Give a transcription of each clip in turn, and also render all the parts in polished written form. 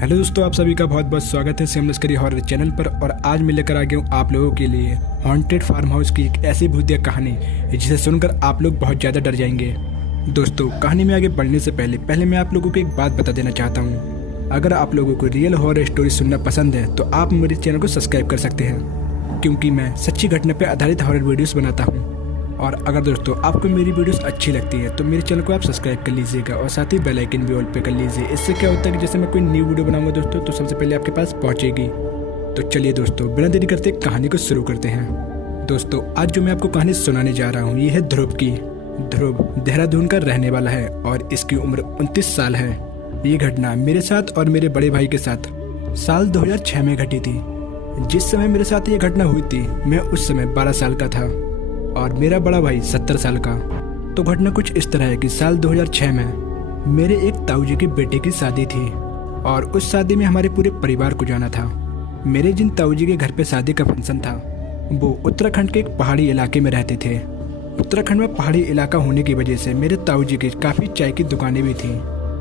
Hello दोस्तों, आप सभी का बहुत बहुत स्वागत है सेम लश्करी हॉरर चैनल पर। और आज मैं लेकर आ गया हूँ आप लोगों के लिए हॉन्टेड फार्म हाउस की एक ऐसी भूतिया कहानी जिसे सुनकर आप लोग बहुत ज़्यादा डर जाएंगे। दोस्तों, कहानी में आगे बढ़ने से पहले मैं आप लोगों को एक बात बता देना चाहता हूँ। अगर आप लोगों को रियल हॉरर स्टोरी सुनना पसंद है तो आप मेरे चैनल को सब्सक्राइब कर सकते हैं, क्योंकि मैं सच्ची घटना पर आधारित हॉरर वीडियोज़ बनाता हूँ। और अगर दोस्तों आपको मेरी वीडियोस अच्छी लगती है तो मेरे चैनल को आप सब्सक्राइब कर लीजिएगा और साथ ही बेल आइकन भी ऑल पे कर लीजिए। इससे क्या होता है कि जैसे मैं कोई न्यू वीडियो बनाऊंगा दोस्तों तो सबसे पहले आपके पास पहुंचेगी। तो चलिए दोस्तों, बिना देरी करते कहानी को शुरू करते हैं। दोस्तों, आज जो मैं आपको कहानी सुनाने जा रहा हूँ ये है ध्रुव की। ध्रुव देहरादून का रहने वाला है और इसकी उम्र 29 साल है। ये घटना मेरे साथ और मेरे बड़े भाई के साथ साल 2006 में घटी थी। जिस समय मेरे साथ ये घटना हुई थी मैं उस समय 12 साल का था और मेरा बड़ा भाई 70 साल का। तो घटना कुछ इस तरह है कि साल 2006 में मेरे एक ताऊजी के बेटे की शादी थी और उस शादी में हमारे पूरे परिवार को जाना था। मेरे जिन ताऊजी के घर पे शादी का फंक्शन था वो उत्तराखंड के एक पहाड़ी इलाके में रहते थे। उत्तराखंड में पहाड़ी इलाका होने की वजह से मेरे ताऊजी की काफ़ी चाय की दुकानें भी थीं।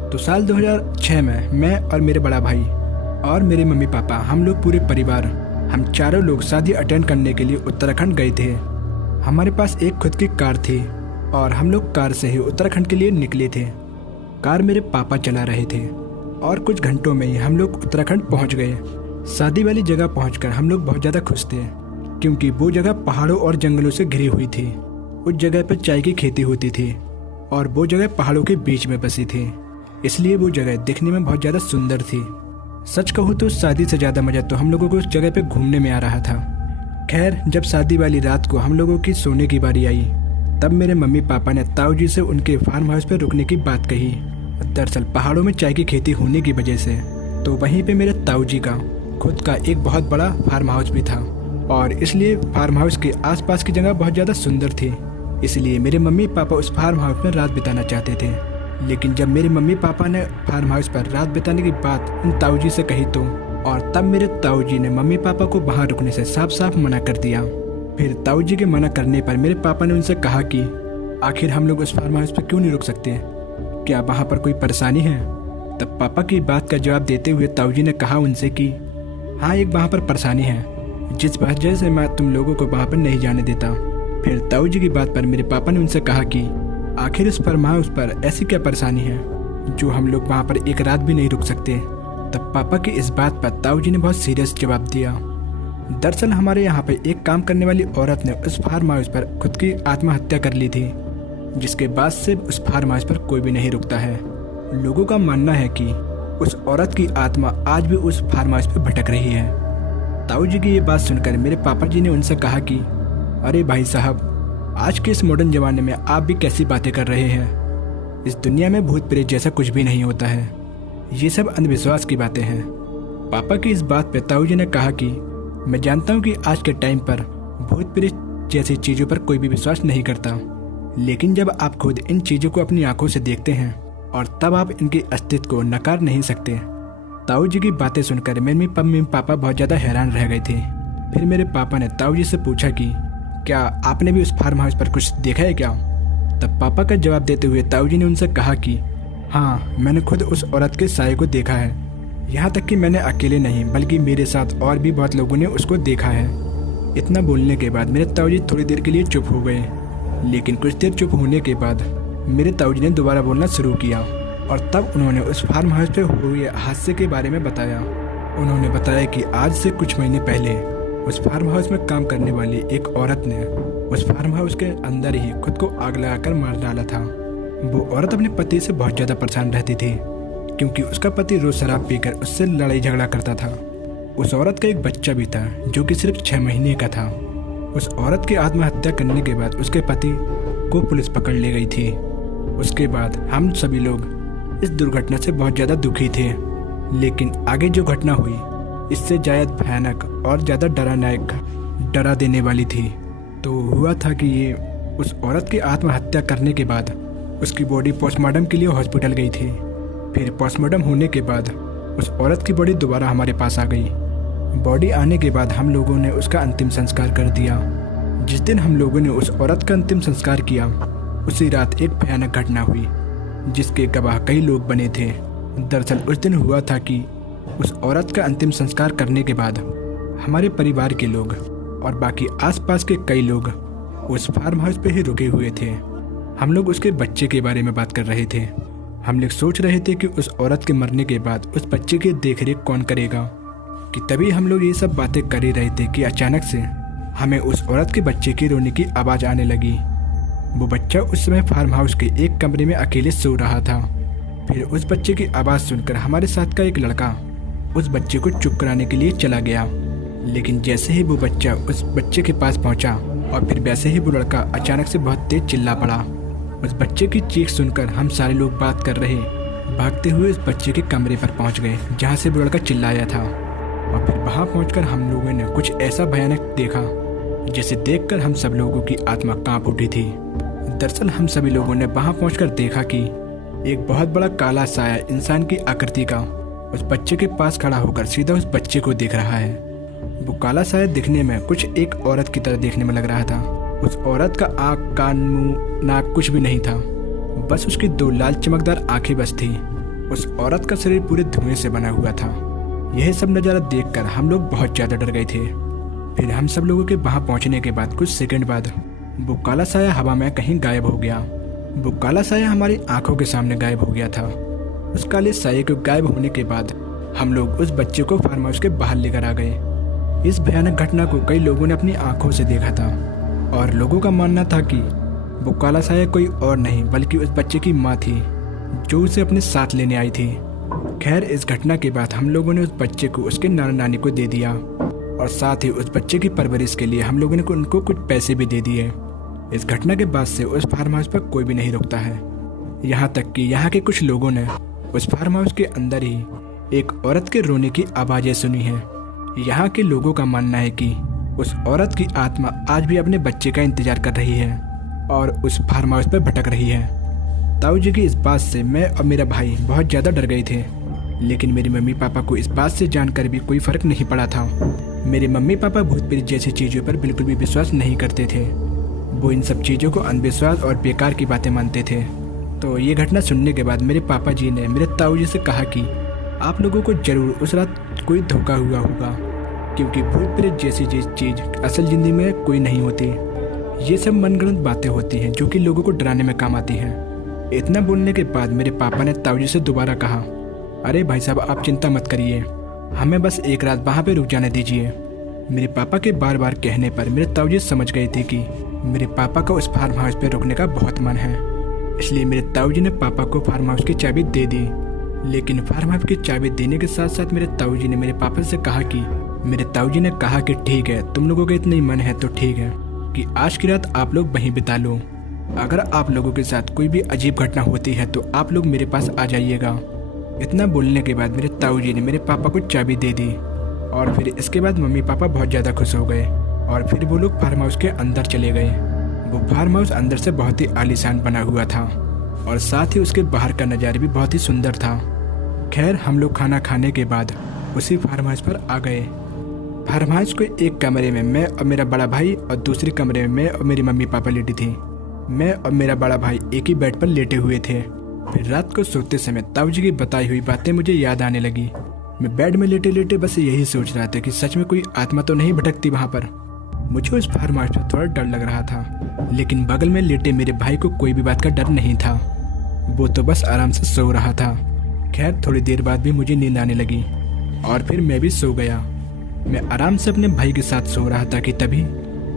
तो साल 2006 में मैं और मेरे बड़ा भाई और मेरे मम्मी पापा, हम लोग पूरे परिवार, हम चारों लोग शादी अटेंड करने के लिए उत्तराखंड गए थे। हमारे पास एक खुद की कार थी और हम लोग कार से ही उत्तराखंड के लिए निकले थे। कार मेरे पापा चला रहे थे और कुछ घंटों में ही हम लोग उत्तराखंड पहुंच गए। शादी वाली जगह पहुंचकर हम लोग बहुत ज़्यादा खुश थे, क्योंकि वो जगह पहाड़ों और जंगलों से घिरी हुई थी। उस जगह पर चाय की खेती होती थी और वो जगह पहाड़ों के बीच में बसी थी, इसलिए वो जगह दिखने में बहुत ज़्यादा सुंदर थी। सच कहूँ तो शादी से ज़्यादा मज़ा तो हम लोगों को उस जगह पर घूमने में आ रहा था। खैर, जब शादी वाली रात को हम लोगों की सोने की बारी आई तब मेरे मम्मी पापा ने ताऊजी से उनके फार्म हाउस पर रुकने की बात कही। दरअसल पहाड़ों में चाय की खेती होने की वजह से तो वहीं पे मेरे ताऊजी का खुद का एक बहुत बड़ा फार्म हाउस भी था और इसलिए फार्म हाउस के आसपास की जगह बहुत ज़्यादा सुंदर थी। इसलिए मेरे मम्मी पापा उस फार्म हाउस में रात बिताना चाहते थे। लेकिन जब मेरे मम्मी पापा ने फार्म हाउस पर रात बिताने की बात उन ताऊजी से कही तो और तब मेरे ताऊजी ने मम्मी पापा को वहाँ रुकने से साफ साफ मना कर दिया। फिर ताऊजी के मना करने पर मेरे पापा ने उनसे कहा कि आखिर हम लोग उस फार्म हाउस पर क्यों नहीं रुक सकते, क्या वहाँ पर कोई परेशानी है। तब पापा की बात का जवाब देते हुए ताऊजी ने कहा उनसे कि हाँ, एक वहाँ पर परेशानी है जिस वजह से मैं तुम लोगों को वहाँ पर नहीं जाने देता। फिर ताऊजी की बात पर मेरे पापा ने उनसे कहा कि आखिर इस फार्म हाउस पर ऐसी क्या परेशानी है जो हम लोग वहाँ पर एक रात भी नहीं रुक सकते। तब पापा की इस बात पर ताऊजी ने बहुत सीरियस जवाब दिया। दरअसल हमारे यहाँ पे एक काम करने वाली औरत ने उस फार्म हाउस पर खुद की आत्महत्या कर ली थी, जिसके बाद से उस फार्म हाउस पर कोई भी नहीं रुकता है। लोगों का मानना है कि उस औरत की आत्मा आज भी उस फार्म हाउस पर भटक रही है। ताऊजी की ये बात सुनकर मेरे पापा जी ने उनसे कहा कि अरे भाई साहब, आज के इस मॉडर्न ज़माने में आप भी कैसी बातें कर रहे हैं। इस दुनिया में भूत प्रेत जैसा कुछ भी नहीं होता है, ये सब अंधविश्वास की बातें हैं। पापा की इस बात पे ताऊजी ने कहा कि मैं जानता हूँ कि आज के टाइम पर भूत प्रेत जैसी चीज़ों पर कोई भी विश्वास नहीं करता, लेकिन जब आप खुद इन चीज़ों को अपनी आंखों से देखते हैं और तब आप इनके अस्तित्व को नकार नहीं सकते। ताऊजी की बातें सुनकर मेरे मम्मी पापा बहुत ज़्यादा हैरान रह गए थे। फिर मेरे पापा ने ताऊजी से पूछा कि क्या आपने भी उस फार्म हाउस पर कुछ देखा है क्या। तब पापा का जवाब देते हुए ताऊजी ने उनसे कहा कि हाँ, मैंने खुद उस औरत के साये को देखा है। यहाँ तक कि मैंने अकेले नहीं बल्कि मेरे साथ और भी बहुत लोगों ने उसको देखा है। इतना बोलने के बाद मेरे ताऊजी थोड़ी देर के लिए चुप हो गए, लेकिन कुछ देर चुप होने के बाद मेरे ताऊजी ने दोबारा बोलना शुरू किया और तब उन्होंने उस फार्म हाउस पर हुए हादसे के बारे में बताया। उन्होंने बताया कि आज से कुछ महीने पहले उस फार्म हाउस में काम करने वाली एक औरत ने उस फार्म हाउस के अंदर ही खुद को आग लगाकर मार डाला था। वो औरत अपने पति से बहुत ज़्यादा परेशान रहती थी, क्योंकि उसका पति रोज शराब पीकर उससे लड़ाई झगड़ा करता था। उस औरत का एक बच्चा भी था जो कि सिर्फ 6 महीने का था। उस औरत की आत्महत्या करने के बाद उसके पति को पुलिस पकड़ ले गई थी। उसके बाद हम सभी लोग इस दुर्घटना से बहुत ज़्यादा दुखी थे, लेकिन आगे जो घटना हुई इससे ज़्यादा भयानक और ज़्यादा डरा देने वाली थी। तो हुआ था कि ये उस औरत की आत्महत्या करने के बाद उसकी बॉडी पोस्टमार्टम के लिए हॉस्पिटल गई थी। फिर पोस्टमार्टम होने के बाद उस औरत की बॉडी दोबारा हमारे पास आ गई। बॉडी आने के बाद हम लोगों ने उसका अंतिम संस्कार कर दिया। जिस दिन हम लोगों ने उस औरत का अंतिम संस्कार किया उसी रात एक भयानक घटना हुई जिसके गवाह कई लोग बने थे। दरअसल उस दिन हुआ था कि उस औरत का अंतिम संस्कार करने के बाद हमारे परिवार के लोग और बाकी आसपास के कई लोग उस फार्म हाउस पे ही रुके हुए थे। हम लोग उसके बच्चे के बारे में बात कर रहे थे। हम लोग सोच रहे थे कि उस औरत के मरने के बाद उस बच्चे की देखरेख कौन करेगा। कि तभी हम लोग ये सब बातें कर ही रहे थे कि अचानक से हमें उस औरत के बच्चे की रोने की आवाज़ आने लगी। वो बच्चा उस समय फार्म हाउस के एक कमरे में अकेले सो रहा था। फिर उस बच्चे की आवाज़ सुनकर हमारे साथ का एक लड़का उस बच्चे को चुप कराने के लिए चला गया। लेकिन जैसे ही वो बच्चा उस बच्चे के पास पहुंचा और फिर वैसे ही वो लड़का अचानक से बहुत तेज चिल्ला पड़ा। उस बच्चे की चीख सुनकर हम सारे लोग बात कर रहे भागते हुए उस बच्चे के कमरे पर पहुंच गए जहां से वो लड़का चिल्लाया था। और फिर वहां पहुंचकर हम लोगों ने कुछ ऐसा भयानक देखा जिसे देखकर हम सब लोगों की आत्मा कांप उठी थी। दरअसल हम सभी लोगों ने वहां पहुंचकर देखा कि एक बहुत बड़ा काला साया इंसान की आकृति का उस बच्चे के पास खड़ा होकर सीधा उस बच्चे को देख रहा है। वो काला साया दिखने में कुछ एक औरत की तरह देखने में लग रहा था। उस औरत का आँख, कान, मुंह, नाक कुछ भी नहीं था, बस उसकी 2 लाल चमकदार आंखें बस थी। उस औरत का शरीर पूरे धुएं से बना हुआ था। यह सब नज़ारा देखकर हम लोग बहुत ज़्यादा डर गए थे। फिर हम सब लोगों के वहाँ पहुँचने के बाद कुछ सेकंड बाद वो काला साया हवा में कहीं गायब हो गया। वो काला साया हमारी आंखों के सामने गायब हो गया था। उस काले साये के गायब होने के बाद हम लोग उस बच्चे को फार्म हाउस के बाहर लेकर आ गए। इस भयानक घटना को कई लोगों ने अपनी आंखों से देखा था और लोगों का मानना था कि वो काला साया कोई और नहीं बल्कि उस बच्चे की माँ थी जो उसे अपने साथ लेने आई थी। खैर, इस घटना के बाद हम लोगों ने उस बच्चे को उसके नाना नानी को दे दिया और साथ ही उस बच्चे की परवरिश के लिए हम लोगों ने उनको कुछ पैसे भी दे दिए। इस घटना के बाद से उस फार्म हाउस पर कोई भी नहीं रुकता है। यहाँ तक कि यहाँ के कुछ लोगों ने उस फार्म हाउस के अंदर ही एक औरत के रोने की आवाज़ें सुनी हैं। यहाँ के लोगों का मानना है कि उस औरत की आत्मा आज भी अपने बच्चे का इंतजार कर रही है और उस फार्म हाउस पर भटक रही है। ताऊ जी की इस बात से मैं और मेरा भाई बहुत ज़्यादा डर गए थे, लेकिन मेरे मम्मी पापा को इस बात से जानकर भी कोई फ़र्क नहीं पड़ा था। मेरे मम्मी पापा भूत प्रेत जैसी चीज़ों पर बिल्कुल भी विश्वास नहीं करते थे। वो इन सब चीज़ों को अंधविश्वास और बेकार की बातें मानते थे। तो ये घटना सुनने के बाद मेरे पापा जी ने मेरे ताऊ जी से कहा कि आप लोगों को ज़रूर उस रात कोई धोखा हुआ होगा, क्योंकि भूत प्रेत जैसी चीज़ असल ज़िंदगी में कोई नहीं होती। ये सब मनगढ़ंत बातें होती हैं जो कि लोगों को डराने में काम आती हैं। इतना बोलने के बाद मेरे पापा ने ताऊ जी से दोबारा कहा, अरे भाई साहब, आप चिंता मत करिए, हमें बस एक रात वहाँ पे रुक जाने दीजिए। मेरे पापा के बार बार कहने पर मेरे ताऊ जी समझ गए थे कि मेरे पापा का उस फार्म हाउस पे रुकने का बहुत मन है। इसलिए मेरे ताऊ जी ने पापा को फार्म हाउस की चाबी दे दी। लेकिन फार्म हाउस की चाबी देने के साथ साथ मेरे ताऊ जी ने मेरे पापा से कहा कि ठीक है, तुम लोगों का इतना ही मन है तो ठीक है कि आज की रात आप लोग वहीं बिता लो। अगर आप लोगों के साथ कोई भी अजीब घटना होती है तो आप लोग मेरे पास आ जाइएगा। इतना बोलने के बाद मेरे ताऊ जी ने मेरे पापा को चाबी दे दी और फिर इसके बाद मम्मी पापा बहुत ज़्यादा खुश हो गए और फिर वो लोग फार्म हाउस के अंदर चले गए। वो फार्म हाउस अंदर से बहुत ही आलीशान बना हुआ था और साथ ही उसके बाहर का नज़ारा भी बहुत ही सुंदर था। खैर, हम लोग खाना खाने के बाद उसी फार्म हाउस पर आ गए। फार्म हाउस के एक कमरे में मैं और मेरा बड़ा भाई और दूसरे कमरे में मैं और मेरी मम्मी पापा लेटी थी। मैं और मेरा बड़ा भाई एक ही बेड पर लेटे हुए थे। फिर रात को सोते समय ताऊ जी की बताई हुई बातें मुझे याद आने लगी। मैं बेड में लेटे लेटे बस यही सोच रहा था कि सच में कोई आत्मा तो नहीं भटकती वहाँ पर। मुझे उस फार्म हाउस पर थोड़ा डर लग रहा था, लेकिन बगल में लेटे मेरे भाई को कोई भी बात का डर नहीं था। वो तो बस आराम से सो रहा था। खैर, थोड़ी देर बाद भी मुझे नींद आने लगी और फिर मैं भी सो गया। मैं आराम से अपने भाई के साथ सो रहा था कि तभी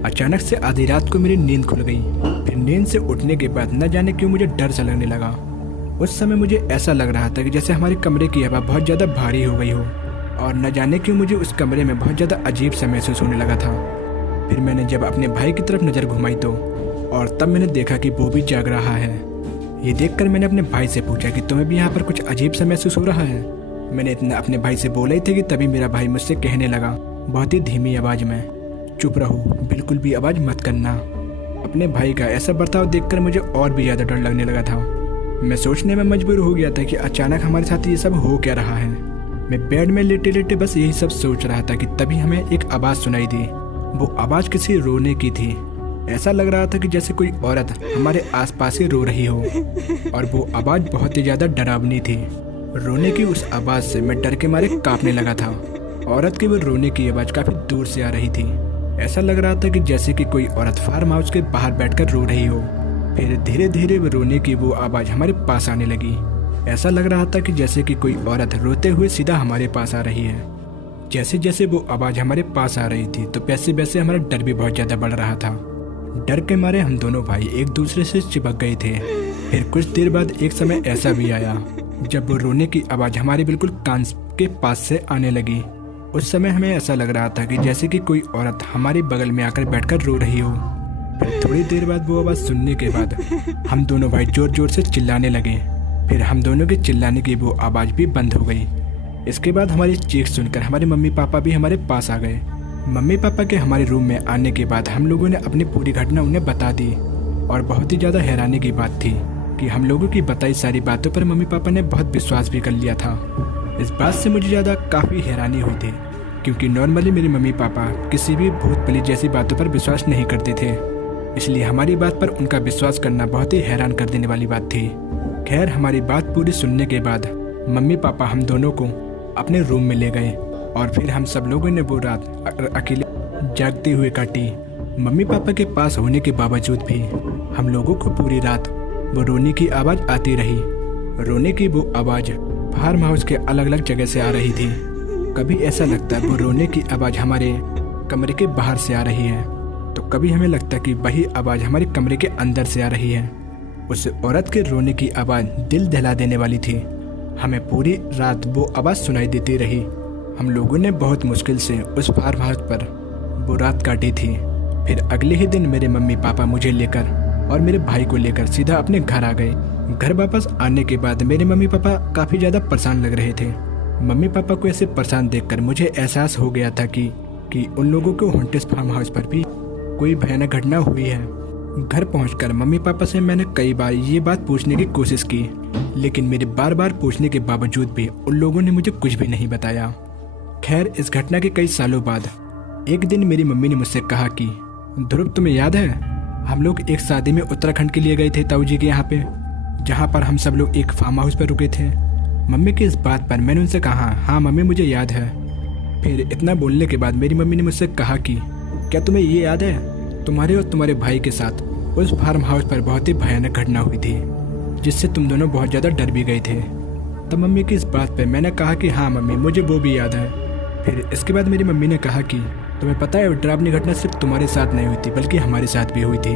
अचानक से आधी रात को मेरी नींद खुल गई। फिर नींद से उठने के बाद न जाने क्यों मुझे डर सा लगने लगा। उस समय मुझे ऐसा लग रहा था कि जैसे हमारे कमरे की हवा बहुत ज़्यादा भारी हो गई हो और न जाने क्यों मुझे उस कमरे में बहुत ज़्यादा अजीब सा महसूस होने लगा था। फिर मैंने जब अपने भाई की तरफ नज़र घुमाई तो और तब मैंने देखा कि वो भी जाग रहा है। ये देखकर मैंने अपने भाई से पूछा कि तुम्हें भी यहाँ पर कुछ अजीब सा महसूस हो रहा है। मैंने इतना अपने भाई से बोला ही थे कि तभी मेरा भाई मुझसे कहने लगा बहुत ही धीमी आवाज़ में, चुप रहो, बिल्कुल भी आवाज़ मत करना। अपने भाई का ऐसा बर्ताव देखकर मुझे और भी ज़्यादा डर लगने लगा था। मैं सोचने में मजबूर हो गया था कि अचानक हमारे साथ ये सब हो क्या रहा है। मैं बेड में लेटे लेटे बस यही सब सोच रहा था कि तभी हमें एक आवाज़ सुनाई दी। वो आवाज़ किसी रोने की थी। ऐसा लग रहा था कि जैसे कोई औरत हमारे आसपास ही रो रही हो और वो आवाज़ बहुत ही ज़्यादा डरावनी थी। रोने की उस आवाज़ से मैं डर के मारे कांपने लगा था। औरत की वो रोने की आवाज़ काफ़ी दूर से आ रही थी। ऐसा लग रहा था कि जैसे कि कोई औरत फार्म हाउस के बाहर बैठकर रो रही हो। फिर धीरे धीरे वो रोने की वो आवाज़ हमारे पास आने लगी। ऐसा लग रहा था कि जैसे कि कोई औरत रोते हुए सीधा हमारे पास आ रही है। जैसे जैसे वो आवाज़ हमारे पास आ रही थी तो वैसे वैसे हमारा डर भी बहुत ज़्यादा बढ़ रहा था। डर के मारे हम दोनों भाई एक दूसरे से चिपक गए थे। फिर कुछ देर बाद एक समय ऐसा भी आया जब वो रोने की आवाज़ हमारे बिल्कुल कान के पास से आने लगी। उस समय हमें ऐसा लग रहा था कि जैसे कि कोई औरत हमारे बगल में आकर बैठकर रो रही हो। फिर थोड़ी देर बाद वो आवाज़ सुनने के बाद हम दोनों भाई जोर जोर से चिल्लाने लगे। फिर हम दोनों के चिल्लाने की वो आवाज़ भी बंद हो गई। इसके बाद हमारी चीख सुनकर हमारे मम्मी पापा भी हमारे पास आ गए। मम्मी पापा के हमारे रूम में आने के बाद हम लोगों ने अपनी पूरी घटना उन्हें बता दी। और बहुत ही ज़्यादा हैरानी की बात थी कि हम लोगों की बताई सारी बातों पर मम्मी पापा ने बहुत विश्वास भी कर लिया था। इस बात से मुझे ज़्यादा काफ़ी हैरानी हुई थी क्योंकि नॉर्मली मेरे मम्मी पापा किसी भी भूत प्रेत जैसी बातों पर विश्वास नहीं करते थे। इसलिए हमारी बात पर उनका विश्वास करना बहुत ही हैरान कर देने वाली बात थी। खैर, हमारी बात पूरी सुनने के बाद मम्मी पापा हम दोनों को अपने रूम में ले गए और फिर हम सब लोगों ने वो रात अकेले जागते हुए काटी। मम्मी पापा के पास होने के बावजूद भी हम लोगों को पूरी रात वो रोने की आवाज़ आती रही। रोने की वो आवाज़ फार्म हाउस के अलग अलग जगह से आ रही थी। कभी ऐसा लगता वो रोने की आवाज़ हमारे कमरे के बाहर से आ रही है तो कभी हमें लगता कि वही आवाज़ हमारे कमरे के अंदर से आ रही है। उस औरत के रोने की आवाज़ दिल दहला देने वाली थी। हमें पूरी रात वो आवाज़ सुनाई देती रही। हम लोगों ने बहुत मुश्किल से उस फार्म हाउस पर वो रात काटी थी। फिर अगले ही दिन मेरे मम्मी पापा मुझे लेकर और मेरे भाई को लेकर सीधा अपने घर आ गए। घर वापस आने के बाद मेरे मम्मी पापा काफ़ी ज़्यादा परेशान लग रहे थे। मम्मी पापा को ऐसे परेशान देखकर मुझे एहसास हो गया था कि उन लोगों को हॉन्टेड फार्म हाउस पर भी कोई भयानक घटना हुई है। घर पहुंचकर मम्मी पापा से मैंने कई बार ये बात पूछने की कोशिश की, लेकिन मेरे बार बार पूछने के बावजूद भी उन लोगों ने मुझे कुछ भी नहीं बताया। खैर, इस घटना के कई सालों बाद एक दिन मेरी मम्मी ने मुझसे कहा कि ध्रुव, तुम्हें याद है हम लोग एक शादी में उत्तराखंड के लिए गए थे ताऊ जी के यहाँ पे, जहाँ पर हम सब लोग एक फार्म हाउस पर रुके थे। मम्मी की इस बात पर मैंने उनसे कहा, हाँ मम्मी मुझे याद है। फिर इतना बोलने के बाद मेरी मम्मी ने मुझसे कहा कि क्या तुम्हें ये याद है तुम्हारे और तुम्हारे भाई के साथ उस फार्म हाउस पर बहुत ही भयानक घटना हुई थी जिससे तुम दोनों बहुत ज़्यादा डर भी गए थे। तब मम्मी की इस बात पर मैंने कहा कि हाँ मम्मी मुझे वो भी याद है। फिर इसके बाद मेरी मम्मी ने कहा कि तुम्हें पता है डरावनी घटना सिर्फ तुम्हारे साथ नहीं हुई थी बल्कि हमारे साथ भी हुई थी,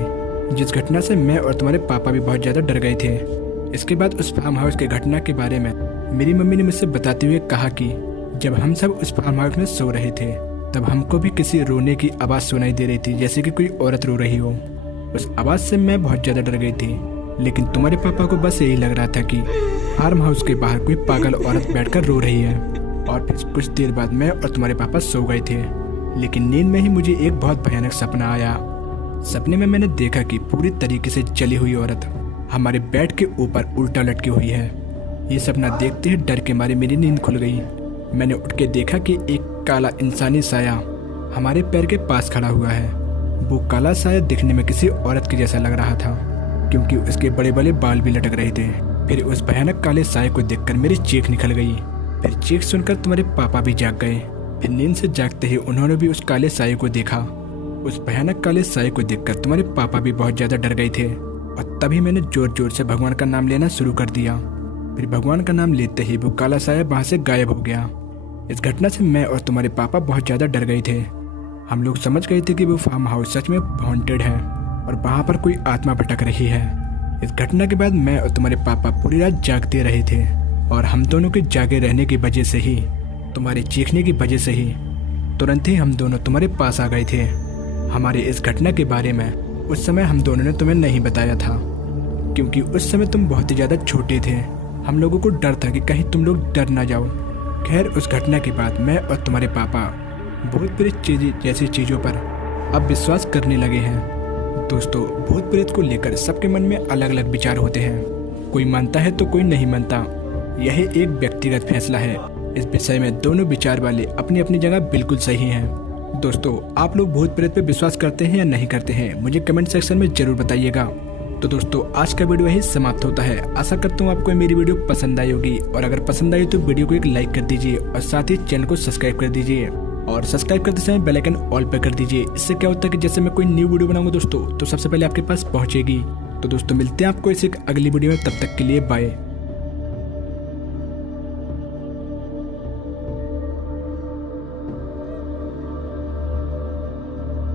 जिस घटना से मैं और तुम्हारे पापा भी बहुत ज़्यादा डर गए थे। इसके बाद उस फार्म हाउस की घटना के बारे में मेरी मम्मी ने मुझसे बताते हुए कहा कि जब हम सब उस फार्म हाउस में सो रहे थे तब हमको भी किसी रोने की आवाज़ सुनाई दे रही थी, जैसे कि कोई औरत रो रही हो। उस आवाज़ से मैं बहुत ज़्यादा डर गई थी, लेकिन तुम्हारे पापा को बस यही लग रहा था कि फार्म हाउस के बाहर कोई पागल औरत बैठकर रो रही है। और फिर कुछ देर बाद मैं और तुम्हारे पापा सो गए थे, लेकिन नींद में ही मुझे एक बहुत भयानक सपना आया। सपने में मैंने देखा कि पूरी तरीके से जली हुई औरत हमारे बेड के ऊपर उल्टा लटकी हुई है। ये सपना देखते ही डर के मारे मेरी नींद खुल गई। मैंने उठ के देखा कि एक काला इंसानी साया हमारे पैर के पास खड़ा हुआ है। वो काला साया दिखने में किसी औरत के जैसा लग रहा था क्योंकि उसके बड़े बड़े बाल भी लटक रहे थे। फिर उस भयानक काले साये को देखकर मेरी चीख निकल गई। फिर चीख सुनकर तुम्हारे पापा भी जाग गए। फिर नींद से जागते ही उन्होंने भी उस काले साये को देखा। उस भयानक काले साये को देखकर तुम्हारे पापा भी बहुत ज़्यादा डर गए थे और तभी मैंने जोर जोर से भगवान का नाम लेना शुरू कर दिया। फिर भगवान का नाम लेते ही वो काला साया वहाँ से गायब हो गया। इस घटना से मैं और तुम्हारे पापा बहुत ज़्यादा डर गए थे। हम लोग समझ गए थे कि वो फार्म हाउस सच में हॉन्टेड है और वहाँ पर कोई आत्मा भटक रही है। इस घटना के बाद मैं और तुम्हारे पापा पूरी रात जागते रहे थे और हम दोनों के जागे रहने की वजह से ही, तुम्हारे चीखने की वजह से ही तुरंत ही हम दोनों तुम्हारे पास आ गए थे। हमारे इस घटना के बारे में उस समय हम दोनों ने तुम्हें नहीं बताया था क्योंकि उस समय तुम बहुत ही ज़्यादा छोटे थे। हम लोगों को डर था कि कहीं तुम लोग डर ना जाओ। खैर, उस घटना के बाद मैं और तुम्हारे पापा भूत प्रेत जैसी चीज़ों पर अब विश्वास करने लगे हैं। दोस्तों, भूत प्रेत को लेकर सबके मन में अलग अलग विचार होते हैं। कोई मानता है तो कोई नहीं मानता। यह एक व्यक्तिगत फैसला है। इस विषय में दोनों विचार वाले अपनी अपनी जगह बिल्कुल सही हैं। दोस्तों, आप लोग भूत प्रेत पर विश्वास करते हैं या नहीं करते हैं, मुझे कमेंट सेक्शन में ज़रूर बताइएगा। तो दोस्तों आज का वीडियो यही समाप्त होता है। आशा करता हूँ आपको मेरी वीडियो पसंद आई होगी, और अगर पसंद आई तो वीडियो को एक लाइक कर दीजिए और साथ ही चैनल को सब्सक्राइब कर दीजिए, और सब्सक्राइब करते समय बेल आइकन ऑल पे कर दीजिए। इससे क्या होता है कि जैसे मैं कोई न्यू वीडियो बनाऊंगा दोस्तों तो सबसे पहले आपके पास पहुंचेगी। तो दोस्तों मिलते हैं आपको इस एक अगली वीडियो में, तब तक के लिए बाय।